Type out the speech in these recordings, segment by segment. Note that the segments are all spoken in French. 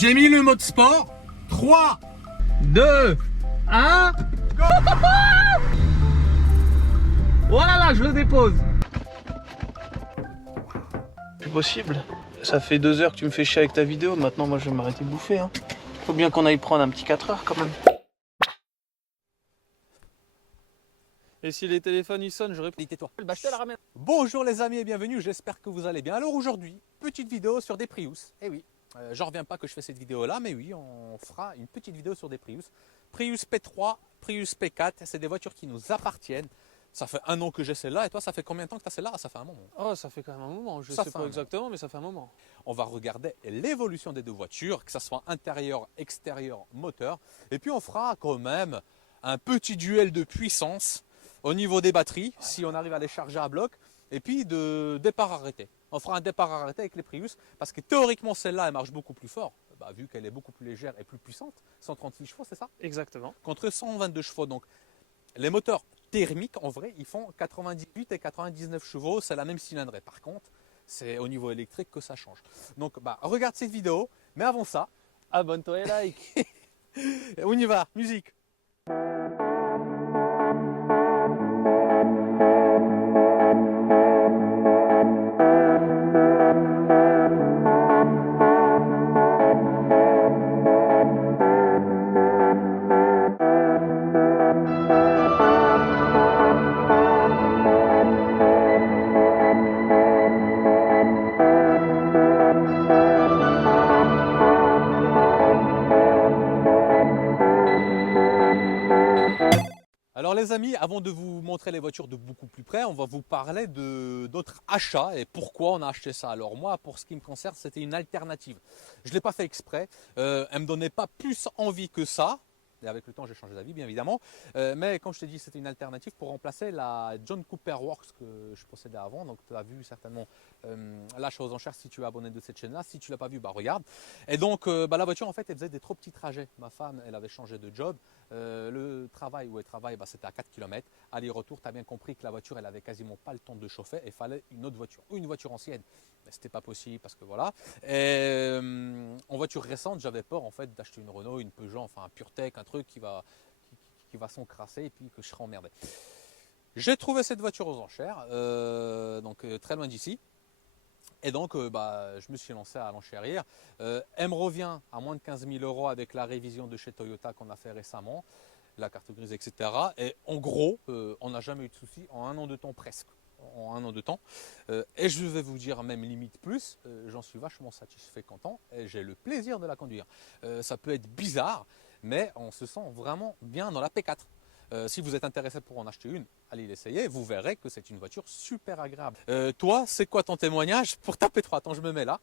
J'ai mis le mode sport. 3, 2, 1. go. Voilà, là, je le dépose. Plus possible. Ça fait 2 heures que tu me fais chier avec ta vidéo. Maintenant, moi, je vais m'arrêter de bouffer. Hein. Faut bien qu'on aille prendre un petit 4 heures quand même. Et si les téléphones ils sonnent, je réponds. Tais-toi. Bah, je te la ramène. Bonjour les amis et bienvenue, j'espère que vous allez bien. Alors aujourd'hui, petite vidéo sur des Prius. Eh oui, j'en reviens pas que je fais cette vidéo là, mais oui, on fera une petite vidéo sur des Prius. Prius P3, Prius P4, c'est des voitures qui nous appartiennent. Ça fait 1 an que j'ai celle-là, et toi ça fait combien de temps que tu as celle-là? Ça fait un moment. Oh, ça fait quand même un moment. Je Ça sais fait pas un exactement, mais ça fait un moment. On va regarder l'évolution des deux voitures, que ce soit intérieur, extérieur, moteur. Et puis on fera quand même un petit duel de puissance au niveau des batteries, si on arrive à les charger à bloc, et puis de départ arrêté. On fera un départ arrêté avec les Prius, parce que théoriquement celle-là, elle marche beaucoup plus fort, vu qu'elle est beaucoup plus légère et plus puissante. 136 chevaux, c'est ça? Exactement. Contre 122 chevaux. Donc les moteurs thermiques, en vrai, ils font 98 et 99 chevaux, c'est la même cylindrée. Par contre, c'est au niveau électrique que ça change. Donc regarde cette vidéo, mais avant ça, Abonne-toi et like. on y va, musique. Alors les amis, avant de vous montrer les voitures de beaucoup plus près, on va vous parler de notre achat et pourquoi on a acheté ça. Alors moi, pour ce qui me concerne, c'était une alternative. Je ne l'ai pas fait exprès, elle ne me donnait pas plus envie que ça. Et avec le temps, j'ai changé d'avis, bien évidemment. Mais comme je t'ai dit, c'était une alternative pour remplacer la John Cooper Works que je possédais avant. Donc tu as vu certainement l'achat aux enchères si tu es abonné de cette chaîne-là. Si tu ne l'as pas vu, regarde. Et donc la voiture, en fait, elle faisait des trop petits trajets. Ma femme, elle avait changé de job. Le travail où elle travaille, c'était à 4 km. Aller-retour, tu as bien compris que la voiture, elle avait quasiment pas le temps de chauffer. Et il fallait une autre voiture ou une voiture ancienne. Mais c'était pas possible parce que voilà. Et en voiture récente, j'avais peur en fait d'acheter une Renault, une Peugeot, enfin un PureTech, un truc qui va s'encrasser et puis que je serai emmerdé. J'ai trouvé cette voiture aux enchères, donc très loin d'ici. Et donc, je me suis lancé à l'enchérir. Elle me revient à moins de 15 000 € avec la révision de chez Toyota qu'on a fait récemment, la carte grise, etc. Et en gros, on n'a jamais eu de soucis en 1 an de temps presque. En 1 an de temps. Et je vais vous dire même limite plus, j'en suis vachement satisfait, content et j'ai le plaisir de la conduire. Ça peut être bizarre, mais on se sent vraiment bien dans la P4. Si vous êtes intéressé pour en acheter une, allez l'essayer, vous verrez que c'est une voiture super agréable. Toi, c'est quoi ton témoignage pour ta P3? Attends, je me mets là.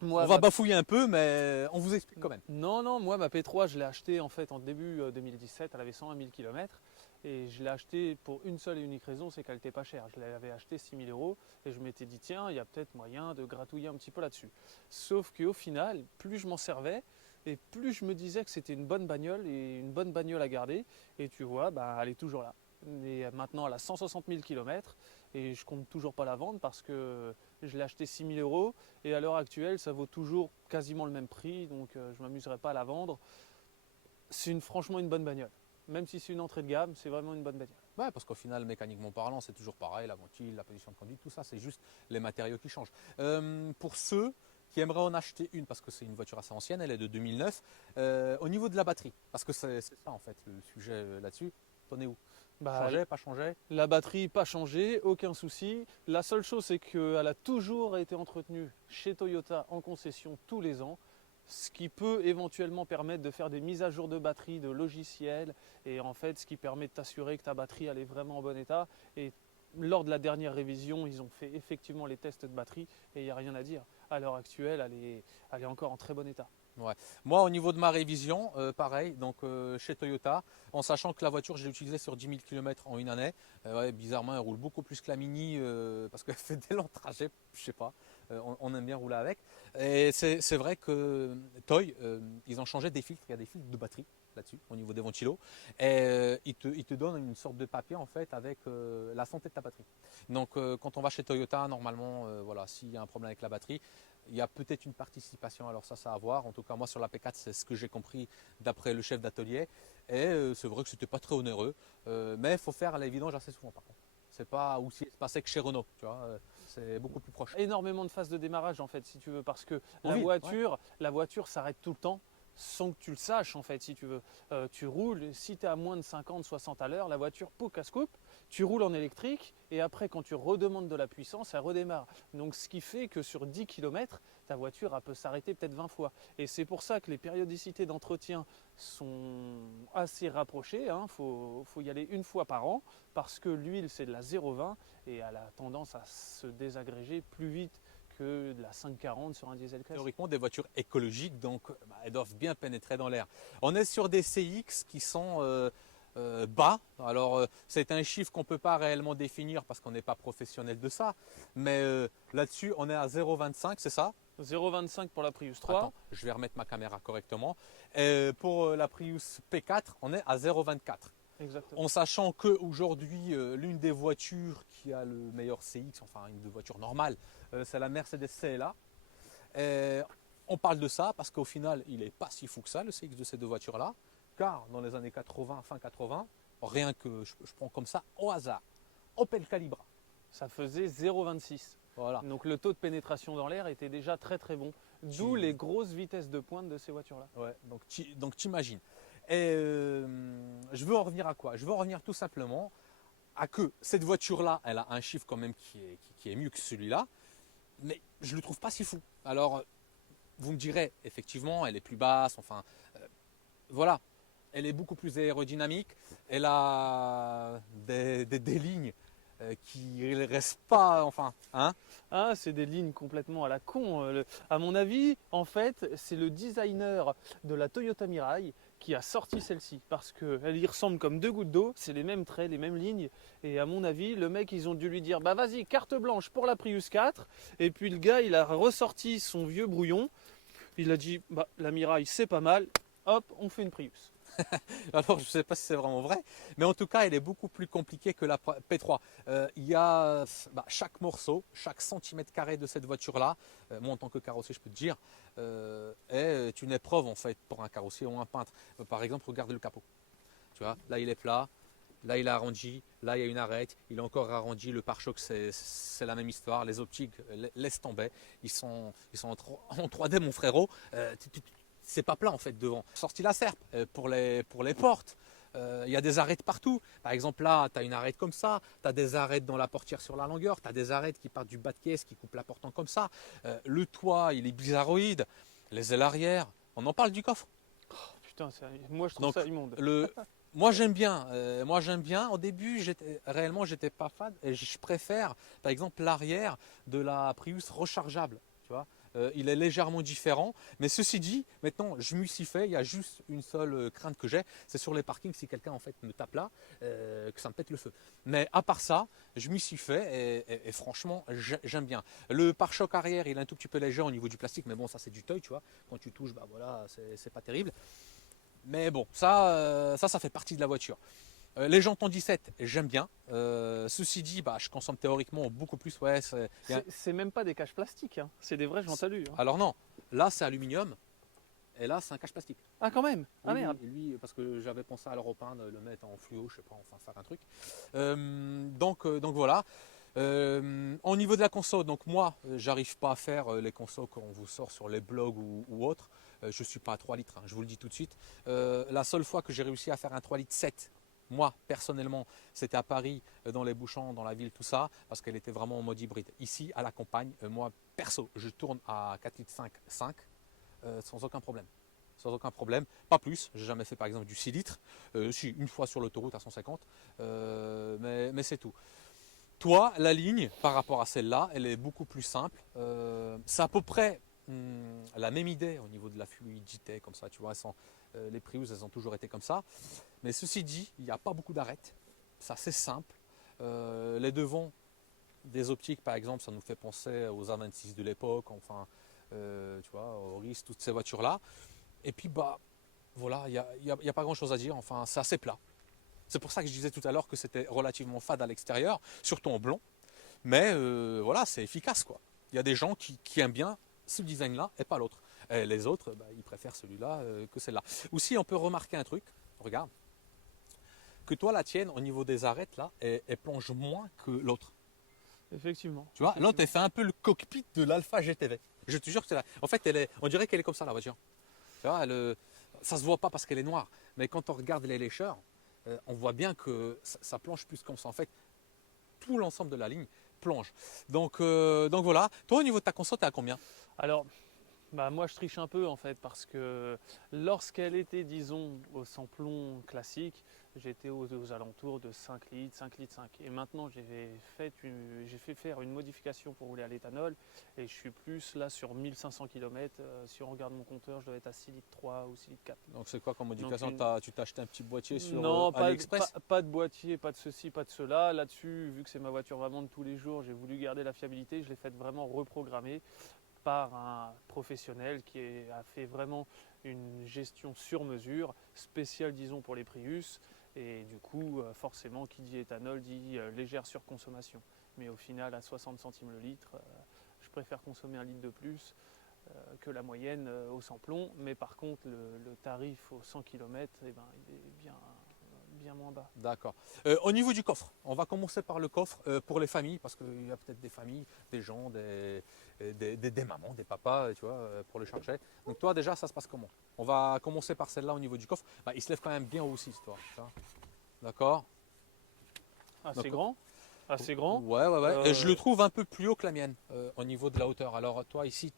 Moi, on va bafouiller un peu, mais on vous explique quand même. Non, moi ma P3, je l'ai achetée en fait en début 2017, elle avait 101 000 km. Et je l'ai achetée pour une seule et unique raison, c'est qu'elle n'était pas chère. Je l'avais achetée 6 000 € et je m'étais dit tiens, il y a peut-être moyen de gratouiller un petit peu là-dessus. Sauf qu'au final, plus je m'en servais et plus je me disais que c'était une bonne bagnole et une bonne bagnole à garder. Et tu vois, elle est toujours là. Et maintenant, elle a 160 000 km et je compte toujours pas la vendre parce que je l'ai achetée 6 000 € et à l'heure actuelle, ça vaut toujours quasiment le même prix. Donc je ne m'amuserai pas à la vendre. C'est franchement une bonne bagnole. Même si c'est une entrée de gamme, c'est vraiment une bonne bagnole. Ouais, parce qu'au final, mécaniquement parlant, c'est toujours pareil, la ventile, la position de conduite, tout ça, c'est juste les matériaux qui changent. Pour ceux qui aimeraient en acheter une, parce que c'est une voiture assez ancienne, elle est de 2009, au niveau de la batterie, parce que c'est ça en fait le sujet là-dessus, t'en es où? Changé, pas changé? La batterie, pas changée, aucun souci. La seule chose, c'est qu'elle a toujours été entretenue chez Toyota en concession tous les ans, ce qui peut éventuellement permettre de faire des mises à jour de batterie, de logiciels, et en fait, ce qui permet de t'assurer que ta batterie elle est vraiment en bon état. Et lors de la dernière révision, ils ont fait effectivement les tests de batterie, et il n'y a rien à dire. À l'heure actuelle, elle est encore en très bon état. Ouais. Moi, au niveau de ma révision, pareil, donc chez Toyota, en sachant que la voiture, je l'ai utilisée sur 10 000 km en une année. Bizarrement, elle roule beaucoup plus que la Mini parce qu'elle fait des longs trajets, je sais pas. On aime bien rouler avec. Et c'est vrai que Toy, ils ont changé des filtres. Il y a des filtres de batterie là-dessus, au niveau des ventilos. Et ils te donnent une sorte de papier en fait avec la santé de ta batterie. Donc quand on va chez Toyota, normalement, voilà, s'il y a un problème avec la batterie, il y a peut-être une participation, alors ça à voir. En tout cas, moi sur la P4, c'est ce que j'ai compris d'après le chef d'atelier. Et c'est vrai que c'était pas très onéreux, mais il faut faire les vidanges assez souvent par contre. C'est pas aussi passé que chez Renault, tu vois, c'est beaucoup plus proche. Énormément de phases de démarrage en fait si tu veux, parce que En ville, la voiture s'arrête tout le temps sans que tu le saches en fait si tu veux. Tu roules, si tu es à moins de 50-60 à l'heure, la voiture casse-coupe, tu roules en électrique et après quand tu redemandes de la puissance, elle redémarre. Donc ce qui fait que sur 10 km, ta voiture elle peut s'arrêter peut-être 20 fois. Et c'est pour ça que les périodicités d'entretien sont assez rapprochées, hein. Faut y aller une fois par an parce que l'huile c'est de la 0,20 et elle a tendance à se désagréger plus vite que de la 5,40 sur un diesel classique. Théoriquement, des voitures écologiques, donc elles doivent bien pénétrer dans l'air. On est sur des CX qui sont bas. Alors, c'est un chiffre qu'on ne peut pas réellement définir parce qu'on n'est pas professionnel de ça. Mais là-dessus, on est à 0,25, c'est ça? 0,25 pour la Prius 3. Attends, je vais remettre ma caméra correctement. Pour la Prius P4, on est à 0,24. Exactement. En sachant qu'aujourd'hui, l'une des voitures qui a le meilleur CX, enfin une des voitures normales, c'est la Mercedes CLA. On parle de ça parce qu'au final, il n'est pas si fou que ça, le CX de ces deux voitures-là. Car dans les années 80, fin 80, rien que je prends comme ça au hasard, Opel Calibra. Ça faisait 0,26. Voilà. Donc le taux de pénétration dans l'air était déjà très très bon. D'où les grosses vitesses de pointe de ces voitures-là. Ouais, donc t'imagines. Et je veux en revenir à quoi? Je veux en revenir tout simplement à que cette voiture-là, elle a un chiffre quand même qui est mieux que celui-là, mais je ne le trouve pas si fou. Alors, vous me direz, effectivement, elle est plus basse, enfin, voilà, elle est beaucoup plus aérodynamique, elle a des lignes qui ne restent pas, enfin, hein. Ah, c'est des lignes complètement à la con. À mon avis, en fait, c'est le designer de la Toyota Mirai qui a sorti celle-ci parce qu'elle y ressemble comme deux gouttes d'eau, c'est les mêmes traits, les mêmes lignes. Et à mon avis, le mec, ils ont dû lui dire bah vas-y, carte blanche pour la Prius 4. Et puis le gars, il a ressorti son vieux brouillon. Il a dit bah la Mirai, c'est pas mal. Hop, on fait une Prius. Alors, je ne sais pas si c'est vraiment vrai, mais en tout cas, elle est beaucoup plus compliquée que la P3. Il y a chaque morceau, chaque centimètre carré de cette voiture-là, moi en tant que carrossier, je peux te dire, est une épreuve en fait pour un carrossier ou un peintre. Par exemple, regarde le capot. Tu vois, là il est plat, là il est arrondi, là il y a une arête, il est encore arrondi. Le pare-choc, c'est la même histoire. Les optiques, laisse tomber. Ils sont en 3D, mon frérot. C'est pas plat en fait devant. Sorti la serpe pour les portes. Il y a des arêtes partout. Par exemple là, tu as une arête comme ça, tu as des arêtes dans la portière sur la longueur, tu as des arêtes qui partent du bas de caisse, qui coupent la porte en comme ça. Le toit, il est bizarroïde. Les ailes arrière, on en parle du coffre. Oh, putain, moi je trouve ça immonde. Moi j'aime bien. Au début, j'étais pas fan et je préfère par exemple l'arrière de la Prius rechargeable. Tu vois. Il est légèrement différent, mais ceci dit, maintenant je m'y suis fait, il y a juste une seule crainte que j'ai, c'est sur les parkings, si quelqu'un en fait me tape là, que ça me pète le feu. Mais à part ça, je m'y suis fait et franchement j'aime bien. Le pare-choc arrière, il est un tout petit peu léger au niveau du plastique, mais bon ça c'est du toy, tu vois, quand tu touches, bah voilà, c'est pas terrible. Mais bon, ça fait partie de la voiture. Les jantes en 17, j'aime bien. Ceci dit, je consomme théoriquement beaucoup plus. Ouais, c'est même pas des caches plastiques, hein. C'est des vraies jantes alu. Hein. Alors non, là c'est aluminium et là c'est un cache plastique. Ah quand même. Ah oui, merde. Lui, parce que j'avais pensé à le repeindre, le mettre en fluo, je sais pas, enfin faire un truc. Donc voilà. Au niveau de la console, donc moi, j'arrive pas à faire les consos qu'on vous sort sur les blogs ou autres. Je suis pas à 3 litres, hein, je vous le dis tout de suite. La seule fois que j'ai réussi à faire un 3 litres 7, moi personnellement, c'était à Paris, dans les bouchons, dans la ville, tout ça, parce qu'elle était vraiment en mode hybride. Ici, à la campagne, moi perso, je tourne à 4 litres 5 sans aucun problème. Sans aucun problème, pas plus. J'ai jamais fait par exemple du 6 litres, si une fois sur l'autoroute à 150, mais c'est tout. Toi, la ligne par rapport à celle-là, elle est beaucoup plus simple. C'est à peu près la même idée au niveau de la fluidité, comme ça, tu vois. Les Prius, elles ont toujours été comme ça. Mais ceci dit, il n'y a pas beaucoup d'arêtes. C'est assez simple. Les devants des optiques, par exemple, ça nous fait penser aux A26 de l'époque, enfin, tu vois, aux RIS, toutes ces voitures-là. Et puis, voilà, il n'y a pas grand-chose à dire. Enfin, c'est assez plat. C'est pour ça que je disais tout à l'heure que c'était relativement fade à l'extérieur, surtout en blond. Mais voilà, c'est efficace, quoi. Il y a des gens qui aiment bien ce design-là et pas l'autre. Et les autres, bah, ils préfèrent celui-là que celle-là. Aussi, on peut remarquer un truc, regarde, que toi, la tienne, au niveau des arêtes, là, elle plonge moins que l'autre. Effectivement. Tu vois, l'autre, elle fait un peu le cockpit de l'Alpha GTV. Je te jure que c'est là. En fait, on dirait qu'elle est comme ça, la voiture. Tu vois, ça se voit pas parce qu'elle est noire. Mais quand on regarde les lécheurs, on voit bien que ça plonge plus comme ça. En fait, tout l'ensemble de la ligne plonge. Donc voilà. Toi, au niveau de ta console, t'es à combien? Alors, bah, moi je triche un peu en fait parce que lorsqu'elle était, disons, au sans-plomb classique, j'étais aux alentours de 5 litres, 5 litres 5. Et maintenant j'ai fait faire une modification pour rouler à l'éthanol et je suis plus là sur 1500 km. Si on regarde mon compteur, je dois être à 6 litres 3 ou 6 litres 4. Donc c'est quoi comme modification? Tu t'as acheté un petit boîtier sur Non, AliExpress? pas de boîtier, pas de ceci, pas de cela. Là-dessus, vu que c'est ma voiture vraiment de tous les jours, j'ai voulu garder la fiabilité. Je l'ai fait vraiment reprogrammer par un professionnel qui a fait vraiment une gestion sur mesure, spéciale disons pour les Prius. Et du coup, forcément, qui dit éthanol dit légère surconsommation. Mais au final, à 60 centimes le litre, je préfère consommer un litre de plus que la moyenne au sans-plomb. Mais par contre, le tarif au 100 km, eh ben, il est bien moins bas. D'accord. Au niveau du coffre, on va commencer par le coffre pour les familles, parce qu'il y a peut-être des familles, des gens, des mamans, des papas, tu vois, pour le charger. Donc toi déjà, ça se passe comment? On va commencer par celle-là au niveau du coffre. Bah, il se lève quand même bien haut aussi, toi. D'accord? Assez grand. Assez grand. Ouais. Et je le trouve un peu plus haut que la mienne au niveau de la hauteur. Alors toi ici,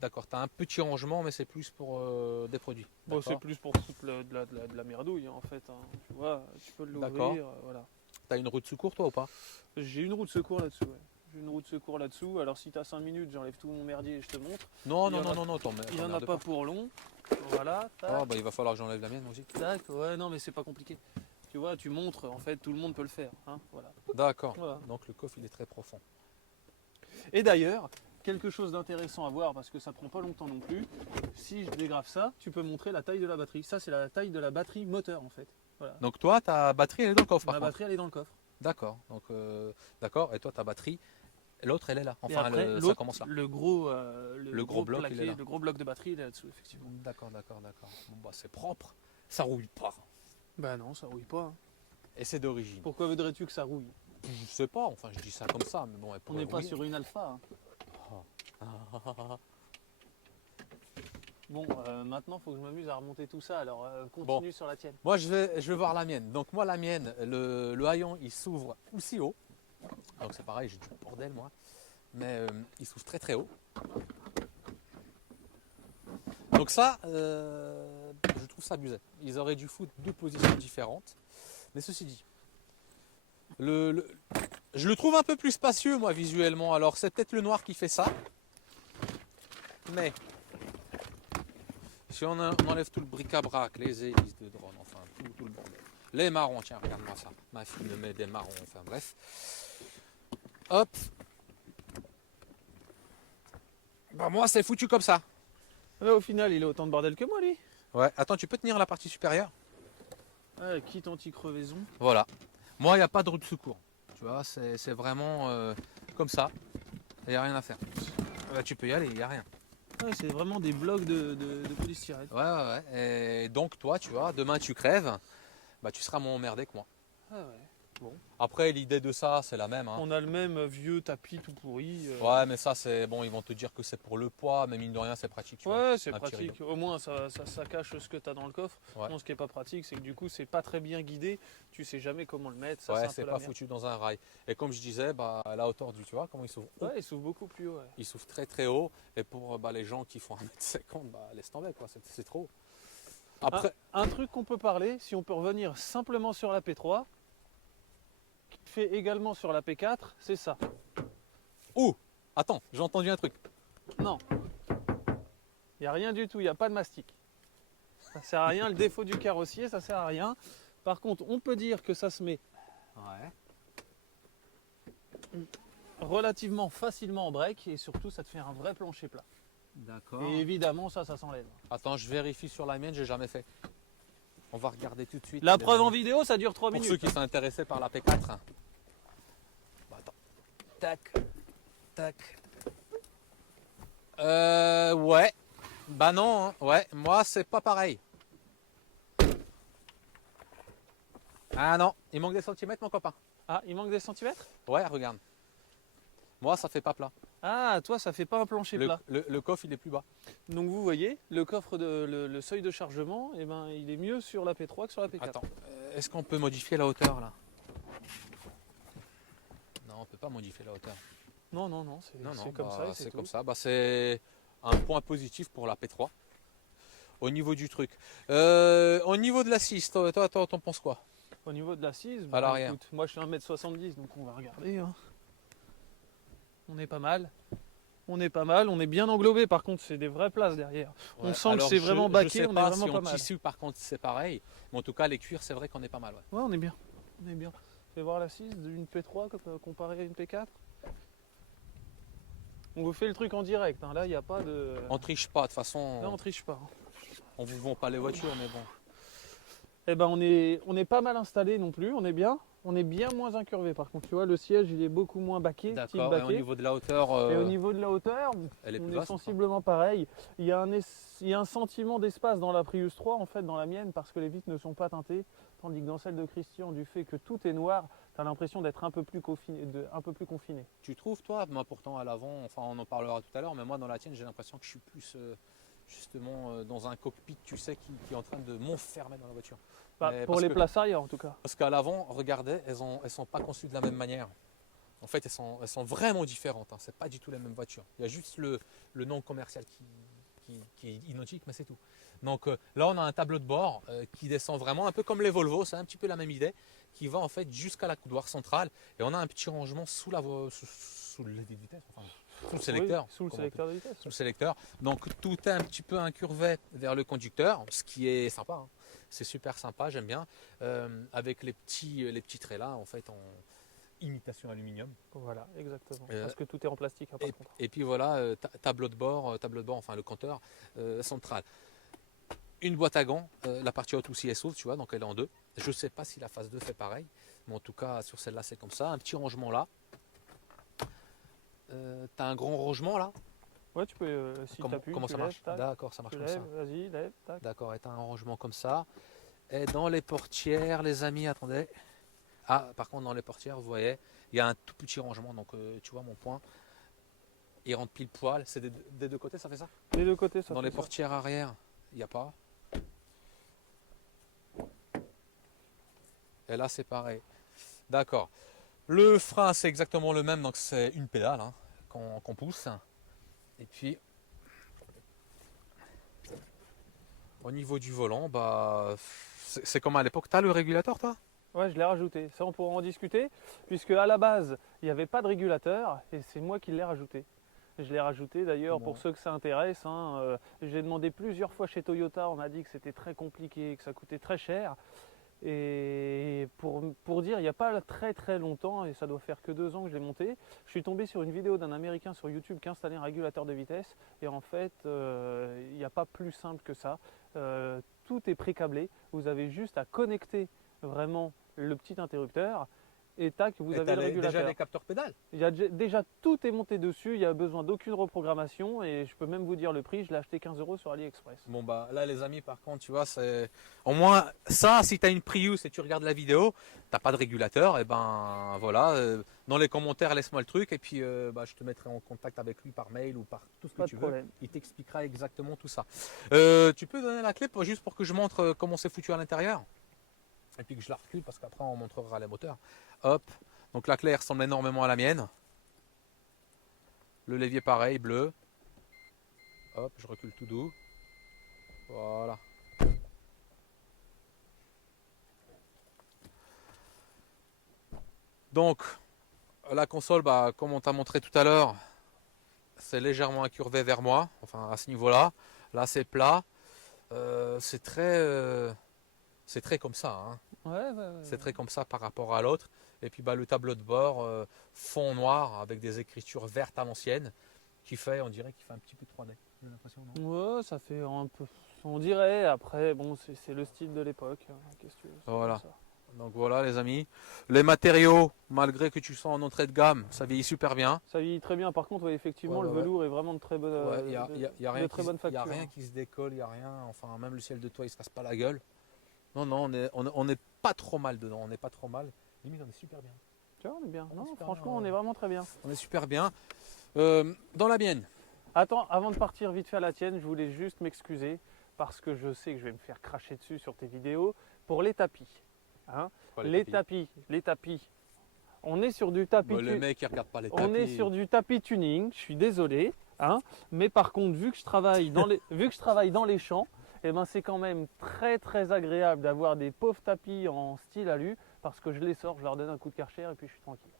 d'accord, tu as un petit rangement, mais c'est plus pour des produits. Bon, c'est plus pour foutre de la merdouille en fait. Hein. Tu vois, tu peux l'ouvrir. Voilà. Tu as une roue de secours toi ou pas? J'ai une roue de secours là-dessous. Ouais. J'ai une roue de secours là-dessous. Alors si tu as 5 minutes, j'enlève tout mon merdier et je te montre. Non, Il n'y en a pas pour long. Voilà. Oh, bah, il va falloir que j'enlève la mienne aussi. Tac, ouais, non mais c'est pas compliqué. Tu vois, tu montres, en fait, tout le monde peut le faire. Hein, voilà. D'accord. Voilà. Donc le coffre, il est très profond. Et d'ailleurs, quelque chose d'intéressant à voir, parce que ça prend pas longtemps non plus, si je dégrave ça, tu peux montrer la taille de la batterie. Ça, c'est la taille de la batterie moteur, en fait. Voilà. Donc toi, ta batterie, elle est dans le coffre. Ma batterie, elle est dans le coffre. D'accord. Donc d'accord. Et toi, ta batterie, l'autre, elle est là. Et Enfin, après, ça commence là. Le gros bloc, plaqué, il est là. le gros bloc de batterie, il est là-dessous, effectivement. D'accord. Bon, bah, c'est propre. Ça rouille pas. Bah non, ça rouille pas. Hein. Et c'est d'origine. Pourquoi voudrais-tu que ça rouille? Je sais pas. Enfin, je dis ça comme ça, mais bon. On n'est pas sur une alpha. Hein. Bon, maintenant, il faut que je m'amuse à remonter tout ça. Alors, continue sur la tienne. Moi, je vais voir la mienne. Donc moi, la mienne, le haillon, il s'ouvre aussi haut. Donc c'est pareil, j'ai du bordel moi. Mais il s'ouvre très haut. Donc ça, je trouve ça abusé. Ils auraient dû foutre deux positions différentes. Mais ceci dit, je le trouve un peu plus spacieux moi visuellement. Alors c'est peut-être le noir qui fait ça. Mais si on enlève tout le bric-à-brac, les hélices de drone, enfin tout le bordel. Les marrons, tiens, regarde-moi ça. Ma fille me met des marrons, enfin bref. Hop. Bah moi c'est foutu comme ça. Ouais, au final, il a autant de bordel que moi, lui. Ouais, attends, tu peux tenir la partie supérieure? Ouais, quitte anti-crevaison. Voilà. Moi, il n'y a pas de roue de secours. Tu vois, c'est vraiment comme ça. Il n'y a rien à faire. Là, tu peux y aller, il n'y a rien. Ouais, c'est vraiment des blocs de polystyrène. Ouais. Et donc, toi, tu vois, demain tu crèves, bah, tu seras moins emmerdé que moi. Ah ouais. Bon. Après, l'idée de ça, c'est la même. Hein. On a le même vieux tapis tout pourri. Ouais, mais ça, c'est bon, ils vont te dire que c'est pour le poids, mais mine de rien, c'est pratique. Tu vois, Ouais, c'est un petit pratique. Au moins, ça cache ce que tu as dans le coffre. Ouais. Non, ce qui n'est pas pratique, c'est que du coup, c'est pas très bien guidé. Tu sais jamais comment le mettre. Ça, ouais, c'est un c'est peu la pas merde. foutu dans un rail. Et comme je disais, bah, à la hauteur du, tu vois, comment il s'ouvre. Ouais, il s'ouvre beaucoup plus haut. Ouais. Il s'ouvre très haut. Et pour les gens qui font 1m50, bah, laisse tomber, quoi. C'est trop. Après, Un truc qu'on peut parler, si on peut revenir simplement sur la P3, qui fait également sur la P4, c'est ça. oh, attends, j'ai entendu un truc. Non. Il n'y a rien du tout, il n'y a pas de mastic. Ça sert à rien, le défaut du carrossier, ça sert à rien. Par contre, on peut dire que ça se met relativement facilement en break et surtout ça te fait un vrai plancher plat. D'accord. Et évidemment ça s'enlève. Attends, je vérifie sur la mienne, j'ai jamais fait. On va regarder tout de suite. La preuve en vidéo, ça dure 3 Pour minutes. ceux qui sont intéressés par la P4. Bah, attends. Tac. Ouais. Bah non, hein. Ouais, moi c'est pas pareil. Ah non, il manque des centimètres mon copain. Ah, il manque des centimètres? Ouais, regarde. Moi ça fait pas plat. Ah, toi, ça fait pas un plancher Le, plat. le coffre il est plus bas. Donc vous voyez, le coffre, le seuil de chargement, eh ben, il est mieux sur la P3 que sur la P4. Attends, est-ce qu'on peut modifier la hauteur là? Non, on peut pas modifier la hauteur. Non, non, non, c'est Non, non, comme ça. bah, Et c'est c'est tout. comme ça. Bah, c'est un point positif pour la P3 au niveau du truc. Au niveau de l'assise, toi, t'en penses quoi? Au niveau de l'assise, À l'arrière. écoute, moi je suis 1m70, donc on va regarder. Hein. On est pas mal. On est pas mal, on est bien englobé, par contre c'est des vraies places derrière. On Ouais, sent que alors c'est vraiment baqué, je sais on est pas vraiment si pas en mal. tissu par contre c'est pareil, mais en tout cas les cuirs c'est vrai qu'on est pas mal. Ouais. Ouais, on est bien. On est bien. Fais voir l'assise d'une P3 comparée à une P4. On vous fait le truc en direct, hein. Là il n'y a pas de. On triche pas de toute façon, Là on triche pas. Hein. on vous vend pas les voitures mais bon. Eh ben on est pas mal installé non plus, on est bien. On est bien moins incurvé par contre, tu vois, le siège il est beaucoup moins baqué, type D'accord, et au baqué. niveau de la hauteur, Et au niveau de la hauteur, elle est on plus est basse. sensiblement pareil. Il y a un sentiment d'espace dans la Prius 3, en fait, dans la mienne, parce que les vitres ne sont pas teintées. Tandis que dans celle de Christian, du fait que tout est noir, tu as l'impression d'être un peu plus confiné. Tu trouves toi? Moi pourtant à l'avant, enfin on en parlera tout à l'heure, mais moi dans la tienne j'ai l'impression que je suis plus justement dans un cockpit, tu sais, qui est en train de m'enfermer dans la voiture. Bah, Mais pour parce les que- places arrière, en tout cas. Parce qu'à l'avant, regardez, elles sont pas conçues de la même manière. En fait, elles sont vraiment différentes. Hein. C'est pas du tout les mêmes voitures. Il y a juste le nom commercial qui est identique, mais c'est tout. Donc là, on a un tableau de bord qui descend vraiment un peu comme les Volvo. C'est un petit peu la même idée, qui va en fait jusqu'à la coudoir centrale. Et on a un petit rangement sous sous le levier de vitesse, enfin, sous le sélecteur. Oui, sous le comme on sélecteur de vitesse. sous le sélecteur. Donc tout est un petit peu incurvé vers le conducteur, ce qui est sympa. Hein. C'est super sympa, j'aime bien. Avec les petits traits là, en fait, en imitation aluminium. Voilà, exactement. Euh, Parce que tout est en plastique, hein, par contre. Et puis voilà, tableau de bord, enfin le compteur central. Une boîte à gants, la partie haute aussi est s'ouvre, tu vois, donc elle est en deux. Je ne sais pas si la phase 2 fait pareil, mais en tout cas sur celle-là c'est comme ça. Un petit rangement là. Tu as un grand rangement là. Ouais, tu peux, si tu appuies, Comment tu ça lèves, marche? tac, D'accord, ça marche tu comme ça. lèves, vas-y, lève, tac. D'accord, et tu as un rangement comme ça. Et dans les portières, les amis, attendez. Ah, par contre, dans les portières, vous voyez, il y a un tout petit rangement. Donc, tu vois mon point. Il rentre pile poil. C'est des deux côtés, ça fait ça? Des deux côtés, ça Dans fait les ça. portières arrière, il n'y a pas. Et là, c'est pareil. D'accord. Le frein, c'est exactement le même. Donc, c'est une pédale hein, qu'on pousse. Et puis, au niveau du volant, bah, c'est comme à l'époque. Tu as le régulateur, toi? Ouais, je l'ai rajouté. Ça, on pourra en discuter, puisque à la base, il n'y avait pas de régulateur, et c'est moi qui l'ai rajouté. Je l'ai rajouté d'ailleurs Bon. pour ceux que ça intéresse. Hein, j'ai demandé plusieurs fois chez Toyota, on m'a dit que c'était très compliqué, que ça coûtait très cher. Et pour dire, il n'y a pas très très longtemps, et ça doit faire que 2 ans que je l'ai monté, je suis tombé sur une vidéo d'un Américain sur YouTube qui installait un régulateur de vitesse. Et en fait, il n'y a pas plus simple que ça. Tout est pré-câblé. Vous avez juste à connecter vraiment le petit interrupteur. Et tac, vous Et avez t'as le régulateur. déjà les capteurs pédales. Il y a déjà tout est monté dessus, il n'y a besoin d'aucune reprogrammation et je peux même vous dire le prix, je l'ai acheté 15 € sur AliExpress. Bon bah là les amis par contre tu vois c'est au moins ça si tu as une Prius et tu regardes la vidéo, t'as pas de régulateur et ben voilà dans les commentaires laisse-moi le truc et puis bah, je te mettrai en contact avec lui par mail ou par tout ce que Pas de tu veux. problème. Il t'expliquera exactement tout ça. Tu peux donner la clé juste pour que je montre comment c'est foutu à l'intérieur et puis que je la recule parce qu'après on montrera les moteurs. Hop, donc la clé elle ressemble énormément à la mienne. Le levier pareil, bleu. Hop, je recule tout doux. Voilà. Donc, la console, bah, comme on t'a montré tout à l'heure, c'est légèrement incurvé vers moi, enfin à ce niveau-là. Là, c'est plat. C'est très comme ça. Hein. Ouais. C'est très comme ça par rapport à l'autre. Et puis bah, le tableau de bord, fond noir avec des écritures vertes à l'ancienne, on dirait qu'il fait un petit peu 3D. J'ai l'impression, non? Ouais, ça fait un peu, on dirait, après, bon, c'est le style de l'époque. Hein. Qu'est-ce que tu veux, c'est Voilà. comme ça. Donc voilà les amis, les matériaux, malgré que tu sois en entrée de gamme, ça vieillit super bien. Ça vieillit très bien. Par contre, ouais, effectivement, Ouais, le ouais. velours est vraiment de très bonne, Il n'y a, y a rien, de très bonne y a facture. rien qui se décolle, il n'y a rien, enfin même le ciel de toit il se casse pas la gueule. Non, non, on est pas trop mal dedans, on n'est pas trop mal. Limite on est super bien. Tu vois, on est bien. On est Non, super franchement, bien, on est vraiment très bien. On est super bien. Dans la mienne, Attends, avant de partir vite fait à la tienne, je voulais juste m'excuser parce que je sais que je vais me faire cracher dessus sur tes vidéos pour les tapis. Hein, les tapis. On est sur du tapis. Les mecs ils regardent pas les tapis. On est sur du tapis tuning. Je suis désolé, hein, mais par contre, vu que je travaille dans les champs, eh ben, c'est quand même très très agréable d'avoir des pauvres tapis en style alu parce que je les sors, je leur donne un coup de karcher et puis je suis tranquille.